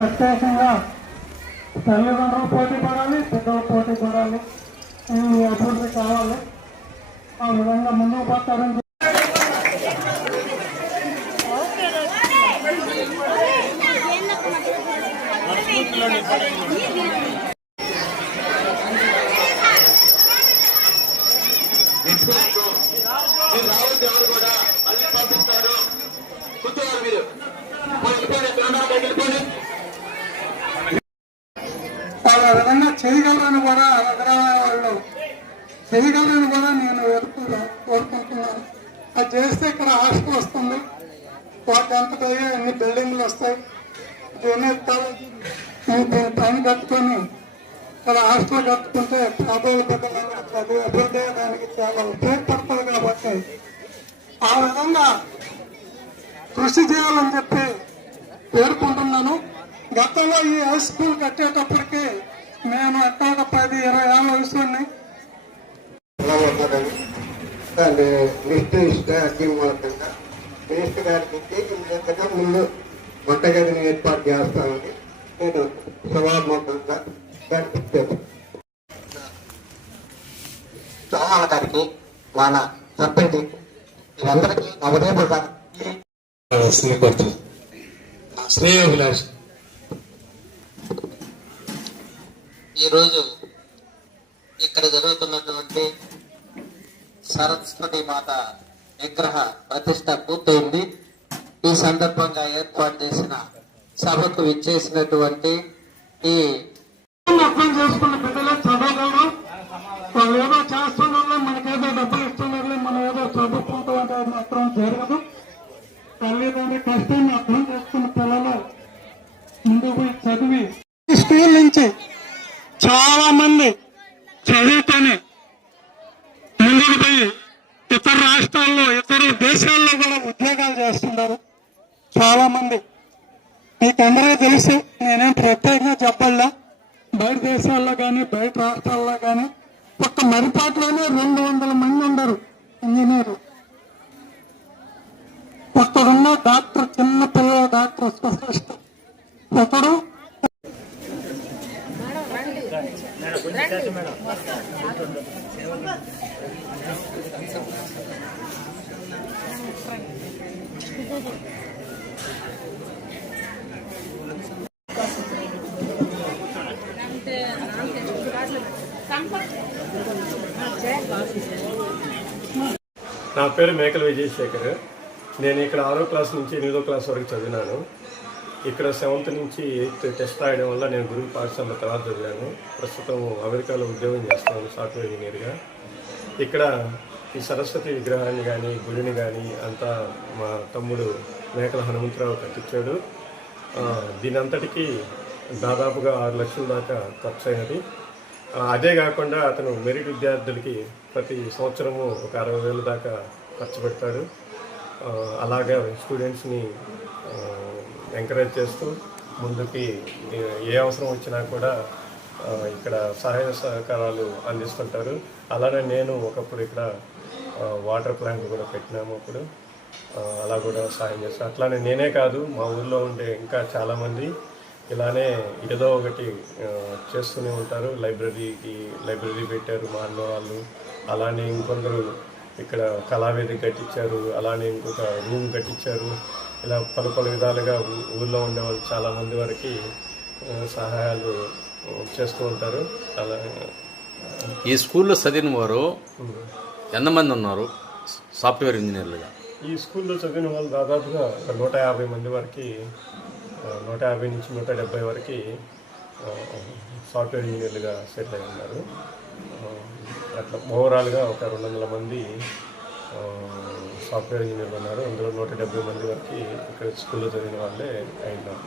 ప్రత్యేకంగా తల్లిదండ్రులు పోటీ పడాలి, పెద్దలు పోటీ పడాలి, ఈ అభివృద్ధి కావాలి. ఆ విధంగా ముందుకు పోతారని వాళ్ళ విధంగా చేయగలరని కూడా వాళ్ళు చేయగలరని కూడా నేను కోరుకుంటున్నాను. అది చేస్తే ఇక్కడ హాస్టల్ వస్తుంది, వాటి అంతటా అన్ని బిల్డింగ్లు వస్తాయి. దీని పైన కట్టుకొని ఇక్కడ హాస్టల్ కట్టుకుంటే కాబోయే బిడ్డలకు అభివృద్ధి దానికి చాలా ఉపయోగపడుతుంది. కాబట్టి ఆ విధంగా కృషి చేయాలని చెప్పి పేర్కొంటున్నాను. గతంలో ఈ హై స్కూల్ కట్టేటప్పటికి నేను ఎక్కడ 10-20 ఏళ్ళ వయసుని మినిస్టర్ గారికి ముందు వంటగదిని ఏర్పాటు చేస్తామని నేను సభాముఖంగా ప్రకటించాను. సోమాల గారికి, మన సర్పంచ్ వీరందరికీ నా ఉదయపూర్వక శ్రేయోభిలాష్. ఈరోజు ఇక్కడ జరుగుతున్నటువంటి సరస్వతి మాత విగ్రహ ప్రతిష్ట పూర్తయింది. ఈ సందర్భంగా ఏర్పాటు చేసిన సభకు విచ్చేసినటువంటి ఈ అర్థం చేసుకున్న బిడ్డలే చదవగలరు. వాళ్ళు ఏదో చేస్తున్నారులే, మనకేదో డబ్బులు ఇస్తున్నారులే, మనం ఏదో చదువుకుంటాం అంటే మాత్రం జరగదు. తల్లిదండ్రుల కష్టాన్ని అర్థం చేసుకున్న పిల్లలు ముందుకు పోయి చదివి స్కూల్ నుంచి చాలా మంది చదువుతానే ముందుకు పోయి ఇతర రాష్ట్రాల్లో, ఇతర దేశాల్లో కూడా ఉద్యోగాలు చేస్తున్నారు చాలా మంది. మీకందరూ తెలుసు, నేనేం ప్రత్యేకంగా చెప్పాలా. బయట దేశాల్లో కానీ బయట రాష్ట్రాల్లో కానీ ఒక్క మరిపాట్లోనే 200 మంది ఉన్నారు ఇంజనీర్లు. ఒక్కడున్న డాక్టర్, చిన్న పిల్లల డాక్టర్ స్పెషలిస్ట్ ఒకడు. నా పేరు మేకల విజయశేఖర్. నేను ఇక్కడ 6వ క్లాస్ నుంచి 8వ క్లాస్ వరకు చదివినాను. ఇక్కడ 7th నుంచి 8th టెస్ట్ రాయడం వల్ల నేను గురువు పాఠశాల తర్వాత చదివాను. ప్రస్తుతం అమెరికాలో ఉద్యోగం చేస్తున్నాను సాఫ్ట్వేర్ ఇంజనీర్గా. ఇక్కడ ఈ సరస్వతి విగ్రహాన్ని కానీ గుడిని కానీ అంతా మా తమ్ముడు మేకల హనుమంతరావు కట్టించాడు. దీని అంతటికీ దాదాపుగా 6 లక్షల దాకా ఖర్చు అయినది. అదే కాకుండా అతను మెరిట్ విద్యార్థులకి ప్రతి సంవత్సరము ఒక 60,000 దాకా ఖర్చు పెడతాడు. అలాగే స్టూడెంట్స్ని ఎంకరేజ్ చేస్తూ ముందుకి ఏ అవసరం వచ్చినా కూడా ఇక్కడ సహాయ సహకారాలు అందిస్తుంటారు. అలానే నేను ఒకప్పుడు ఇక్కడ వాటర్ ప్లాంట్ కూడా పెట్టినాము. అప్పుడు అలా కూడా సహాయం చేస్తాను. అట్లానే నేనే కాదు, మా ఊర్లో ఉండే ఇంకా చాలామంది ఇలానే ఏదో ఒకటి చేస్తూనే ఉంటారు. లైబ్రరీ పెట్టారు మా అన్న వాళ్ళు. అలానే ఇంకొందరు ఇక్కడ కళావేదిక కట్టించారు, అలానే ఇంకొక రూమ్ కట్టించారు. ఇలా పలు విధాలుగా ఊళ్ళో ఉండే వాళ్ళు చాలామంది వరకు సహాయాలు చేస్తూ ఉంటారు. అలా ఈ స్కూల్లో చదివిన వారు ఎంతమంది ఉన్నారు సాఫ్ట్వేర్ ఇంజనీర్లుగా? ఈ స్కూల్లో చదివిన వాళ్ళు దాదాపుగా 150 మంది వరకు, 150 నుంచి 170 వరకు సాఫ్ట్వేర్ ఇంజనీర్లుగా సెటిల్ అయి ఉన్నారు. అట్లా ఓవరాల్గా ఒక 200 మంది సాఫ్ట్వేర్ ఇంజనీర్లు ఉన్నారు. అందులో 170 మంది వరకు ఇక్కడ స్కూల్లో చదివిన వాళ్ళే అయినారు.